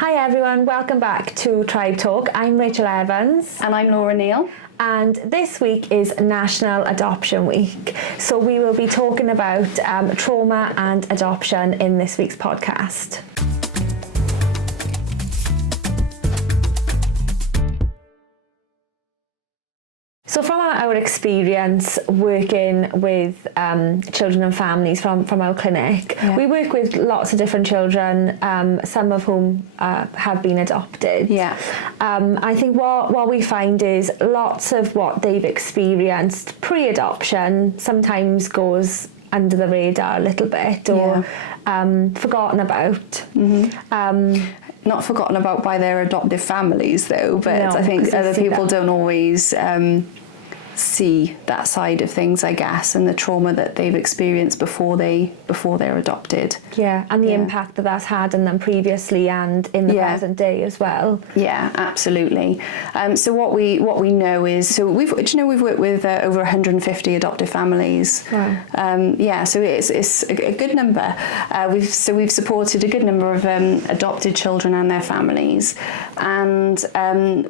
Hi everyone, welcome back to Tribe Talk. I'm Rachel Evans. And I'm Laura Neal. And this week is National Adoption Week. So we will be talking about trauma and adoption in this week's podcast. So from our experience working with children and families from our clinic, we work with lots of different children, some of whom have been adopted. I think what we find is lots of what they've experienced pre-adoption sometimes goes under the radar a little bit or forgotten about. Not forgotten about by their adoptive families though, but No, I think other people that. don't always see that side of things, I guess, and the trauma that they've experienced before they're adopted. Yeah, and the impact that that's had on them previously and in the present day as well. Yeah, absolutely. So what we know is, we've worked with over 150 adoptive families. Wow. So it's a good number. We've supported a good number of adopted children and their families, and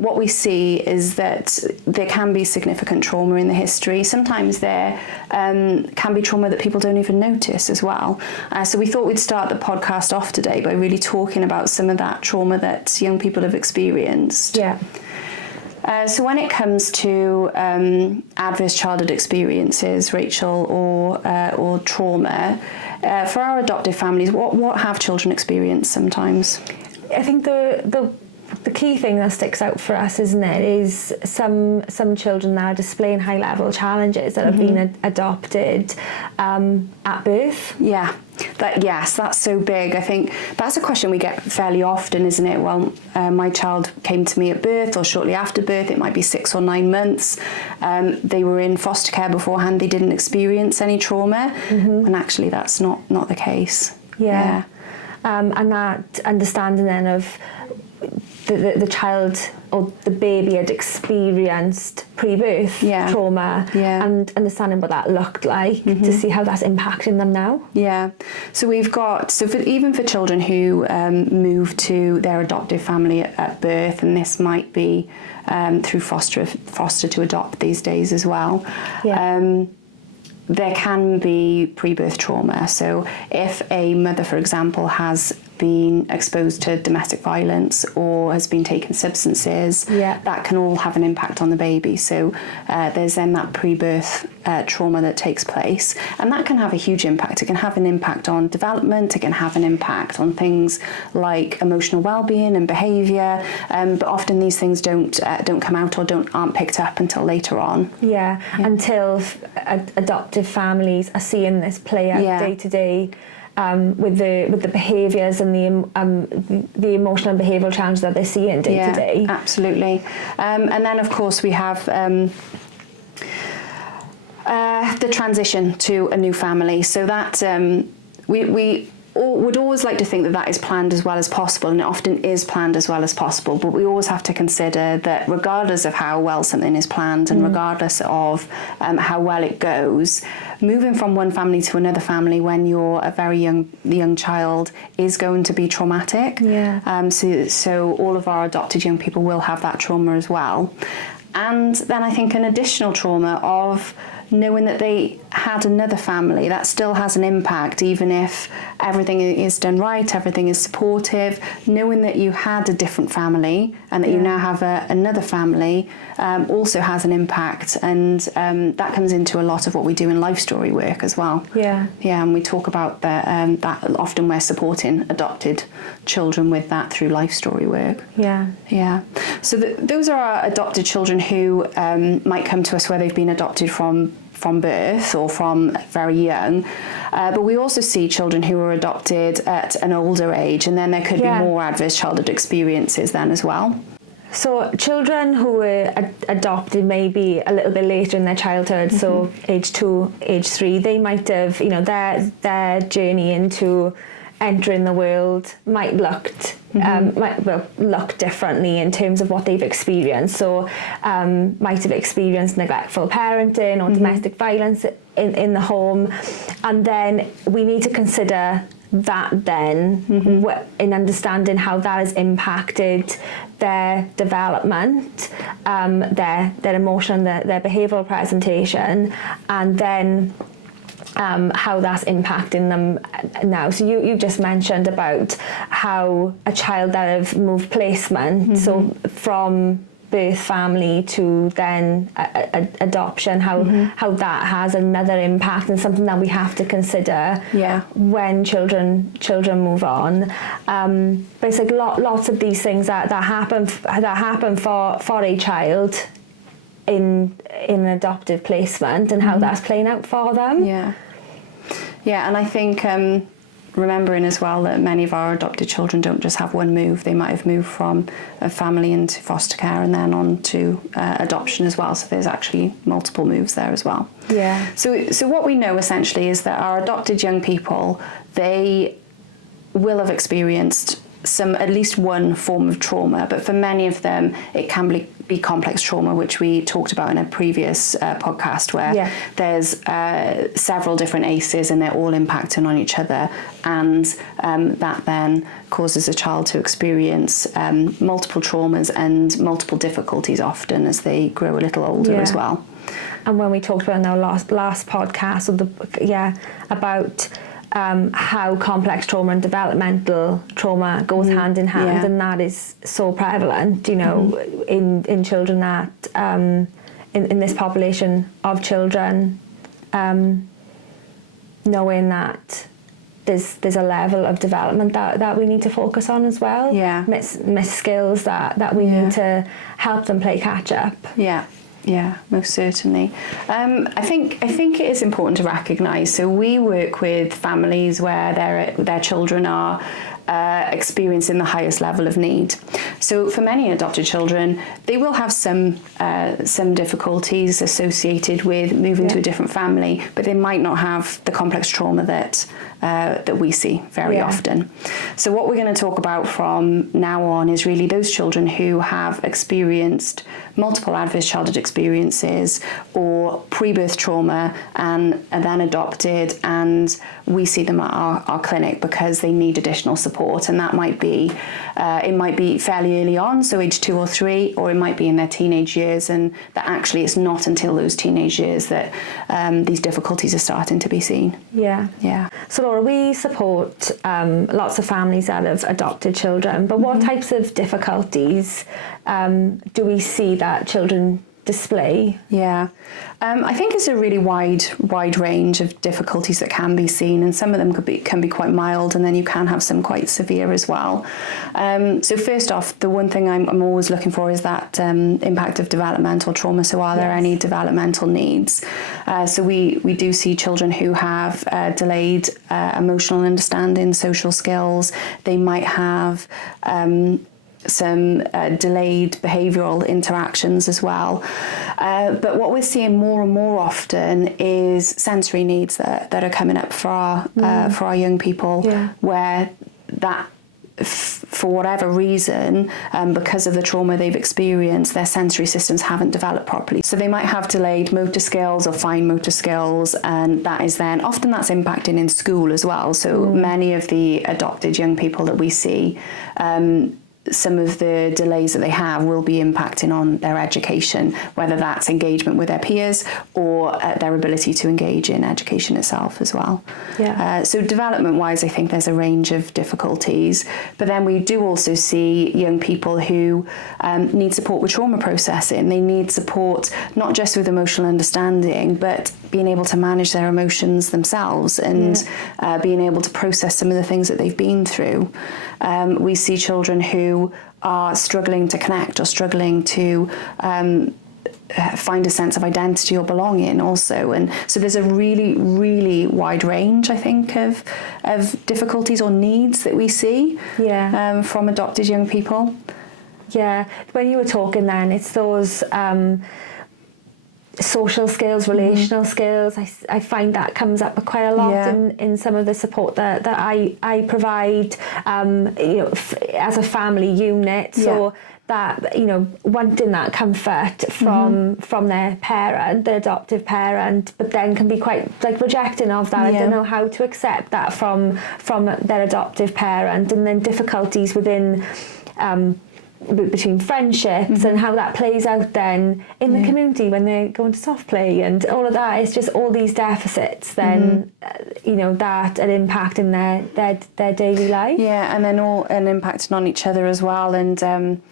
what we see is that there can be significant trauma in the history. Sometimes there can be trauma that people don't even notice as well. So we thought we'd start the podcast off today by really talking about some of that trauma that young people have experienced. So when it comes to adverse childhood experiences, Rachel, or trauma, for our adoptive families, what have children experienced sometimes? I think the key thing that sticks out for us, isn't it, is some children that are displaying high level challenges that have been adopted at birth. That's so big. I think that's a question we get fairly often, isn't it? Well, my child came to me at birth or shortly after birth. It might be 6 or 9 months. They were in foster care beforehand. They didn't experience any trauma, and actually that's not the case. And that understanding then of the child or the baby had experienced pre-birth trauma and understanding what that looked like to see how that's impacting them now. So we've got, even for children who move to their adoptive family at birth, and this might be through foster to adopt these days as well, there can be pre-birth trauma. So if a mother, for example, has been exposed to domestic violence or has been taking substances, that can all have an impact on the baby. So there's then that pre-birth trauma that takes place, and that can have a huge impact. It can have an impact on development, it can have an impact on things like emotional well-being and behaviour, but often these things don't come out or aren't picked up until later on. Until adoptive families are seeing this play out day to day. With the behaviours and the emotional and behavioural challenges that they're seeing day to day. Absolutely. And then of course we have the transition to a new family. So that we would always like to think that is planned as well as possible, and it often is planned as well as possible, but we always have to consider that regardless of how well something is planned and regardless of how well it goes, moving from one family to another family when you're a very young child is going to be traumatic. So all of our adopted young people will have that trauma as well. And then I think an additional trauma of knowing that they had another family, that still has an impact, even if everything is done right, everything is supportive. Knowing that you had a different family and that you now have another family also has an impact, and that comes into a lot of what we do in life story work as well. And we talk about that often we're supporting adopted children with that through life story work. So those are our adopted children who might come to us where they've been adopted from birth or from very young, but we also see children who are adopted at an older age, and then there could be more adverse childhood experiences then as well. So children who were adopted maybe a little bit later in their childhood, so age 2, age 3, they might have, their journey into entering the world might look differently in terms of what they've experienced. So might have experienced neglectful parenting or domestic violence in the home, and then we need to consider that then, in understanding how that has impacted their development, their emotion, their behavioural presentation, and then how that's impacting them now. So you just mentioned about how a child that have moved placement, so from birth family to then adoption, how that has another impact, and something that we have to consider when children move on. But it's like lots of these things that happen for a child in an adoptive placement, and how that's playing out for them. And I think remembering as well that many of our adopted children don't just have one move. They might have moved from a family into foster care and then on to adoption as well. So there's actually multiple moves there as well. So what we know essentially is that our adopted young people, they will have experienced at least one form of trauma, but for many of them it can be complex trauma, which we talked about in a previous podcast, where there's several different ACEs and they're all impacting on each other, and that then causes a child to experience multiple traumas and multiple difficulties often as they grow a little older as well. And when we talked about in our last podcast about how complex trauma and developmental trauma goes hand in hand, and that is so prevalent, in children that in this population of children, knowing that there's a level of development that we need to focus on as well. Miss skills that we need to help them play catch up. Yeah, most certainly. I think it is important to recognise. So we work with families where their children are experiencing the highest level of need. So for many adopted children, they will have some difficulties associated with moving to a different family, but they might not have the complex trauma that we see very often. So what we're going to talk about from now on is really those children who have experienced multiple adverse childhood experiences or pre-birth trauma and are then adopted, and we see them at our clinic because they need additional support, and that might be it might be fairly early on, so age 2 or 3, or it might be in their teenage years, and that actually it's not until those teenage years that these difficulties are starting to be seen. So Laura, we support lots of families that have adopted children, but what types of difficulties do we see that children display? I think it's a really wide range of difficulties that can be seen, and some of them can be quite mild, and then you can have some quite severe as well. So first off, the one thing I'm always looking for is that impact of developmental trauma. So are there any developmental needs? So we do see children who have delayed emotional understanding, social skills. They might have some delayed behavioural interactions as well. But what we're seeing more and more often is sensory needs that are coming up for our young people, where that for whatever reason, because of the trauma they've experienced, their sensory systems haven't developed properly. So they might have delayed motor skills or fine motor skills, and that is then often that's impacting in school as well. So many of the adopted young people that we see, some of the delays that they have will be impacting on their education, whether that's engagement with their peers or their ability to engage in education itself as well. So development-wise, I think there's a range of difficulties, but then we do also see young people who need support with trauma processing. They need support not just with emotional understanding, but being able to manage their emotions themselves and being able to process some of the things that they've been through. We see children who are struggling to connect or struggling to find a sense of identity or belonging also. And so there's a really, really wide range, I think, of difficulties or needs that we see from adopted young people. When you were talking then, it's those social skills, relational skills. I find that comes up quite a lot in some of the support that I provide, as a family unit. So that, wanting that comfort from their parent, their adoptive parent, but then can be quite rejecting of that. I don't know how to accept that from their adoptive parent, and then difficulties within between friendships and how that plays out then in the community when they go into soft play and all of that. It's just all these deficits then that are impacting their daily life. And then all and impacting on each other as well. And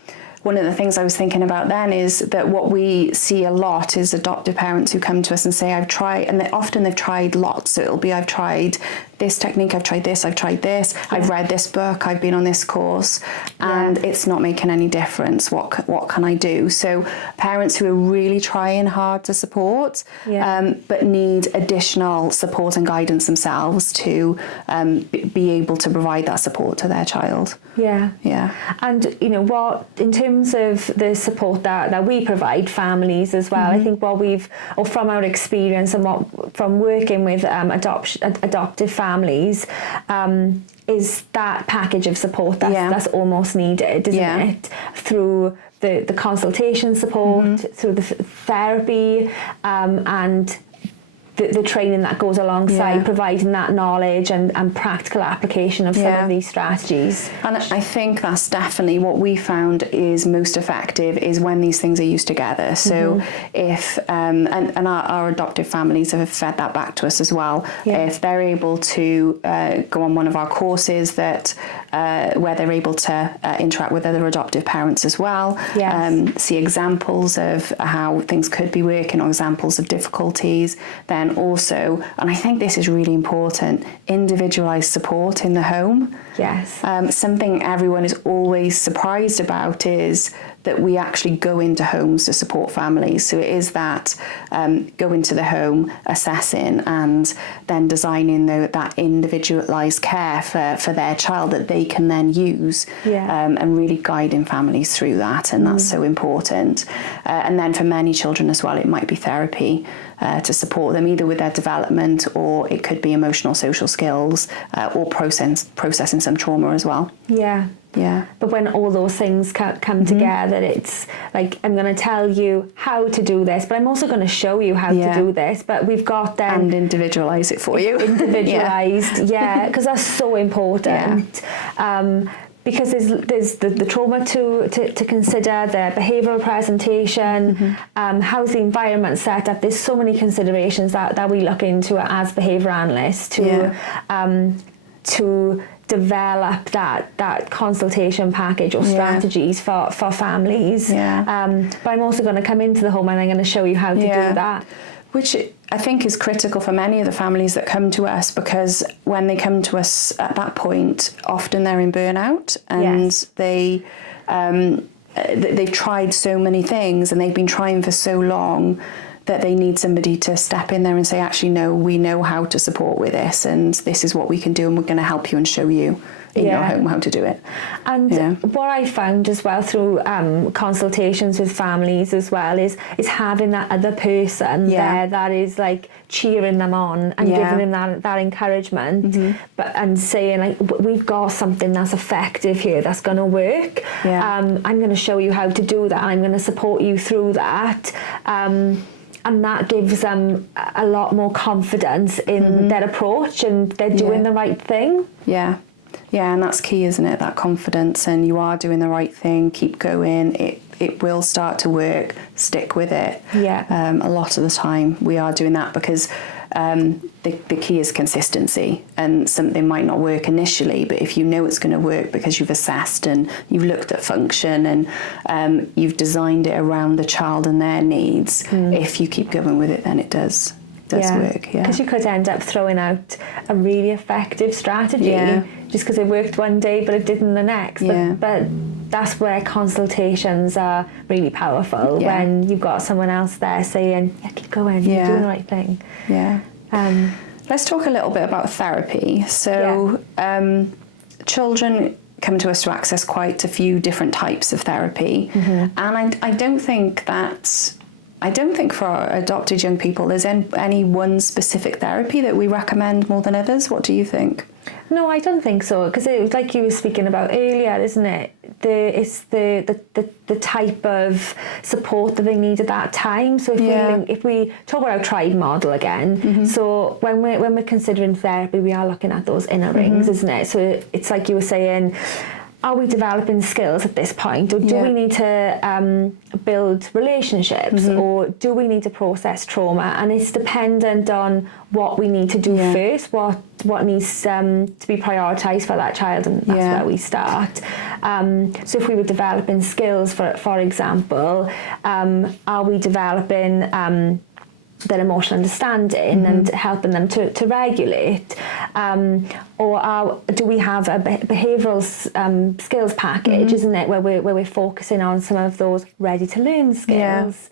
one of the things I was thinking about then is that what we see a lot is adoptive parents who come to us and say, I've tried, and often they've tried lots. So it'll be, I've tried this technique, I've tried this, I've read this book, I've been on this course, and it's not making any difference. What can I do? So parents who are really trying hard to support, but need additional support and guidance themselves to be able to provide that support to their child. And what, in terms of the support that we provide families as well, I think from our experience and from working with adoptive families, is that package of support that's almost needed, isn't it? Through the consultation support, through the therapy, and the training that goes alongside providing that knowledge and practical application of some of these strategies. And I think that's definitely what we found is most effective, is when these things are used together. So if and our adoptive families have fed that back to us as well. If they're able to go on one of our courses that where they're able to interact with other adoptive parents as well, see examples of how things could be working or examples of difficulties, then also, and I think this is really important, individualised support in the home. Something everyone is always surprised about is that we actually go into homes to support families. So it is that go into the home, assessing, and then designing that individualised care for their child that they can then use, and really guiding families through that. And that's so important. And then for many children as well, it might be therapy to support them, either with their development, or it could be emotional social skills, or processing some trauma as well. But when all those things come together, it's like, I'm going to tell you how to do this, but I'm also going to show you how to do this. But we've got then... And individualise it for you. Individualised, because that's so important. Because there's the trauma to consider, the behavioural presentation, how's the environment set up. There's so many considerations that we look into as behaviour analysts to develop that consultation package or strategies for families. But I'm also going to come into the home and I'm going to show you how to do that. Which I think is critical for many of the families that come to us, because when they come to us at that point, often they're in burnout, and they've tried so many things and they've been trying for so long that they need somebody to step in there and say, actually, no, we know how to support with this, and this is what we can do, and we're going to help you and show you in your home how to do it. And what I found as well through consultations with families as well is having that other person there that is like cheering them on and giving them that encouragement, but and saying like, we've got something that's effective here that's going to work. I'm going to show you how to do that. I'm going to support you through that. And that gives them a lot more confidence in their approach, and they're doing the right thing. And that's key, isn't it? That confidence, and you are doing the right thing. Keep going. It will start to work. Stick with it. A lot of the time we are doing that because the key is consistency, and something might not work initially, but if you know it's going to work because you've assessed and you've looked at function and you've designed it around the child and their needs, if you keep going with it, then it does work. Because you could end up throwing out a really effective strategy just because it worked one day but it didn't the next. But that's where consultations are really powerful, when you've got someone else there saying, keep going, you're doing the right thing. Let's talk a little bit about therapy. So children come to us to access quite a few different types of therapy, and I don't think that I don't think for our adopted young people there's any one specific therapy that we recommend more than others. What do you think? No, I don't think so, because it was like you were speaking about earlier, isn't it? It's the type of support that they need at that time. So if we talk about our tribe model again, so when we're considering therapy, we are looking at those inner rings, isn't it? So it's like you were saying, are we developing skills at this point, or do we need to build relationships, or do we need to process trauma? And it's dependent on what we need to do first, what needs to be prioritised for that child, and that's where we start. So if we were developing skills, for example, are we developing their emotional understanding and helping them to regulate, or do we have a behavioural skills package, isn't it, where we're focusing on some of those ready to learn skills?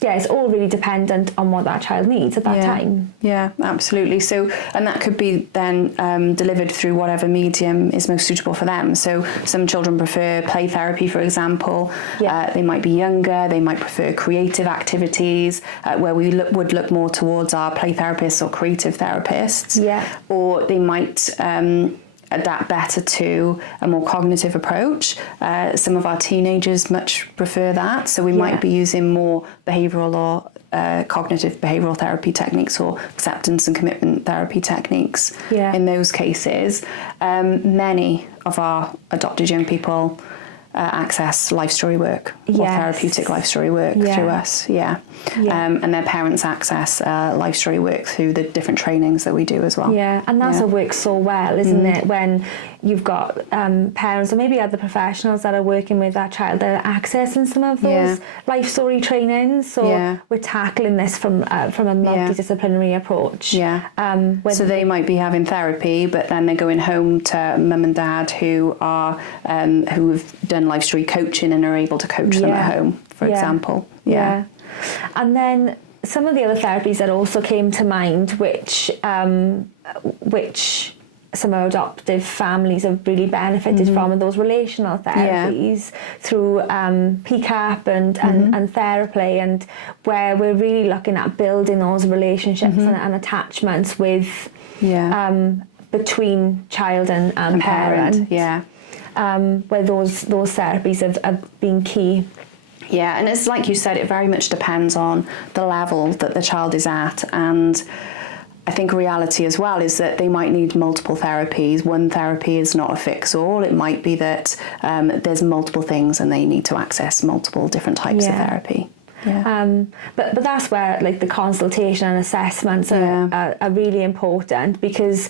It's all really dependent on what that child needs at that time. Yeah, absolutely. So, and that could be then delivered through whatever medium is most suitable for them. So some children prefer play therapy, for example. They might be younger, they might prefer creative activities, where we would look more towards our play therapists or creative therapists. Or they might adapt better to a more cognitive approach. Some of our teenagers much prefer that, so we might be using more behavioural or cognitive behavioural therapy techniques, or acceptance and commitment therapy techniques. In those cases, many of our adopted young people access life story work or therapeutic life story work through us. And their parents access life story work through the different trainings that we do as well. And that's what works so well, isn't it, when you've got parents or maybe other professionals that are working with that child, that are accessing some of those life story trainings. So we're tackling this from a multidisciplinary approach. So they might be having therapy, but then they're going home to mum and dad who are who have done life story coaching and are able to coach them at home, for example. And then some of the other therapies that also came to mind, which some of our adoptive families have really benefited from, are those relational therapies through PCAP and Theraplay, and where we're really looking at building those relationships and attachments with between child and parent. Where those therapies have been key. And it's like you said, it very much depends on the level that the child is at, and I think reality as well is that they might need multiple therapies. One therapy is not a fix-all. It might be that there's multiple things and they need to access multiple different types of therapy. But that's where like the consultation and assessments are really important, because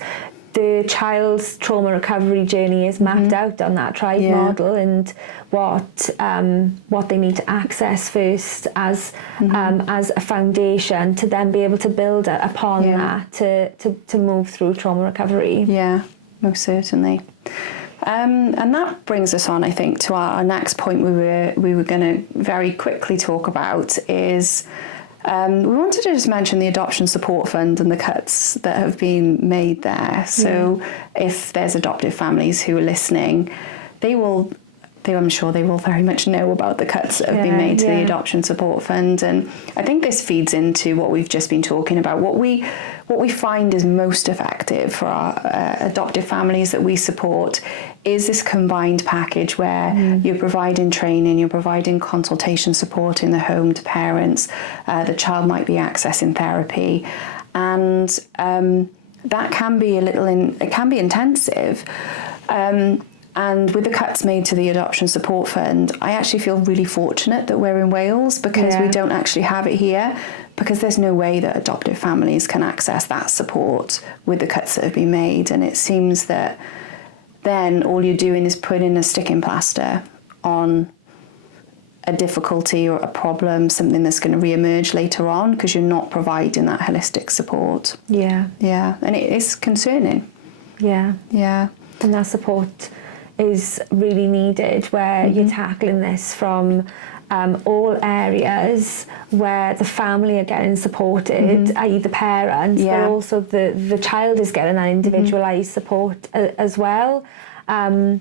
the child's trauma recovery journey is mapped out on that tribe model, and what they need to access first as a foundation to then be able to build upon that to move through trauma recovery. Most certainly. And that brings us on, I think, to our next point we were going to very quickly talk about is we wanted to just mention the Adoption Support Fund and the cuts that have been made there. So if there's adoptive families who are listening, I'm sure they will very much know about the cuts that have been made to the Adoption Support Fund. And I think this feeds into what we've just been talking about. What we find is most effective for our adoptive families that we support is this combined package where you're providing training, you're providing consultation support in the home to parents, the child might be accessing therapy, and that can be it can be intensive. And with the cuts made to the Adoption Support Fund, I actually feel really fortunate that we're in Wales, because we don't actually have it here, because there's no way that adoptive families can access that support with the cuts that have been made. And it seems that then all you're doing is putting a sticking plaster on a difficulty or a problem, something that's going to re-emerge later on, because you're not providing that holistic support. And it is concerning. And that support is really needed, where you're tackling this from all areas where the family are getting supported, i.e. the parents, but also the child is getting that individualised support as well. And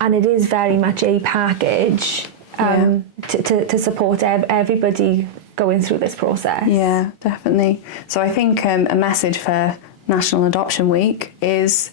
it is very much a package to support everybody going through this process. Yeah, definitely. So I think a message for National Adoption Week is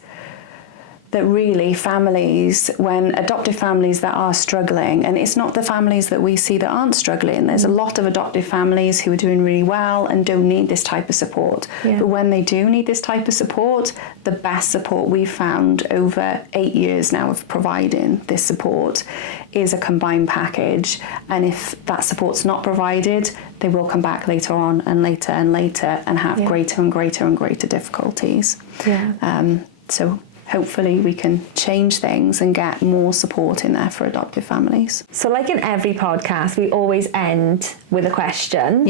that really families, when adoptive families that are struggling, and it's not the families that we see that aren't struggling, there's a lot of adoptive families who are doing really well and don't need this type of support. But when they do need this type of support, the best support we've found over 8 years now of providing this support is a combined package. And if that support's not provided, they will come back later on and later and later and have greater and greater and greater difficulties. So hopefully we can change things and get more support in there for adoptive families. So like in every podcast, we always end with a question.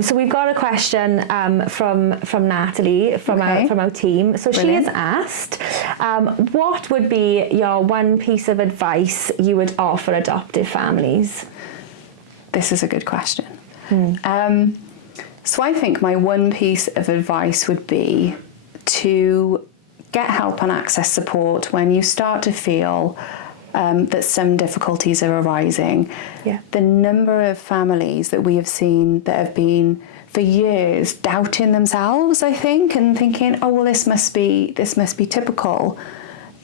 So we've got a question from Natalie from our team. So Brilliant. she has asked, what would be your one piece of advice you would offer adoptive families? This is a good question. So I think my one piece of advice would be to get help and access support when you start to feel that some difficulties are arising. The number of families that we have seen that have been for years doubting themselves, I think, and thinking, oh well, this must be typical.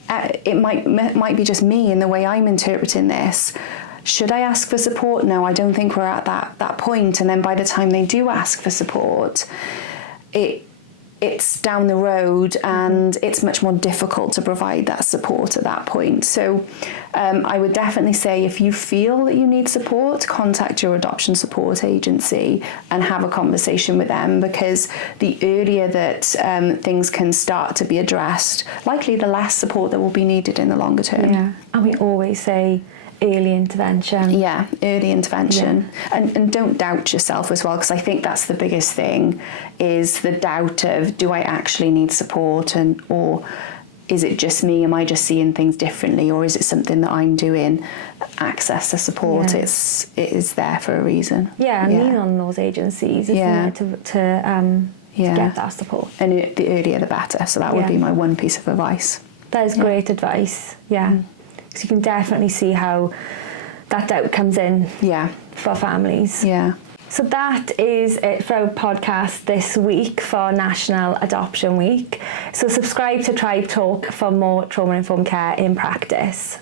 It might be just me in the way I'm interpreting this. Should I ask for support? No, I don't think we're at that point. And then by the time they do ask for support, it's down the road and it's much more difficult to provide that support at that point. So I would definitely say if you feel that you need support, contact your adoption support agency and have a conversation with them, because the earlier that things can start to be addressed, likely the less support that will be needed in the longer term. And we always say early intervention. Early intervention. And don't doubt yourself as well, because I think that's the biggest thing, is the doubt of, do I actually need support, or is it just me? Am I just seeing things differently, or is it something that I'm doing? Access to support, it is there for a reason. Lean on those agencies, isn't it, to get that support. And the earlier the better. So that would be my one piece of advice. That is great advice. Because you can definitely see how that doubt comes in for families. So that is it for our podcast this week for National Adoption Week. So subscribe to Tribe Talk for more trauma-informed care in practice.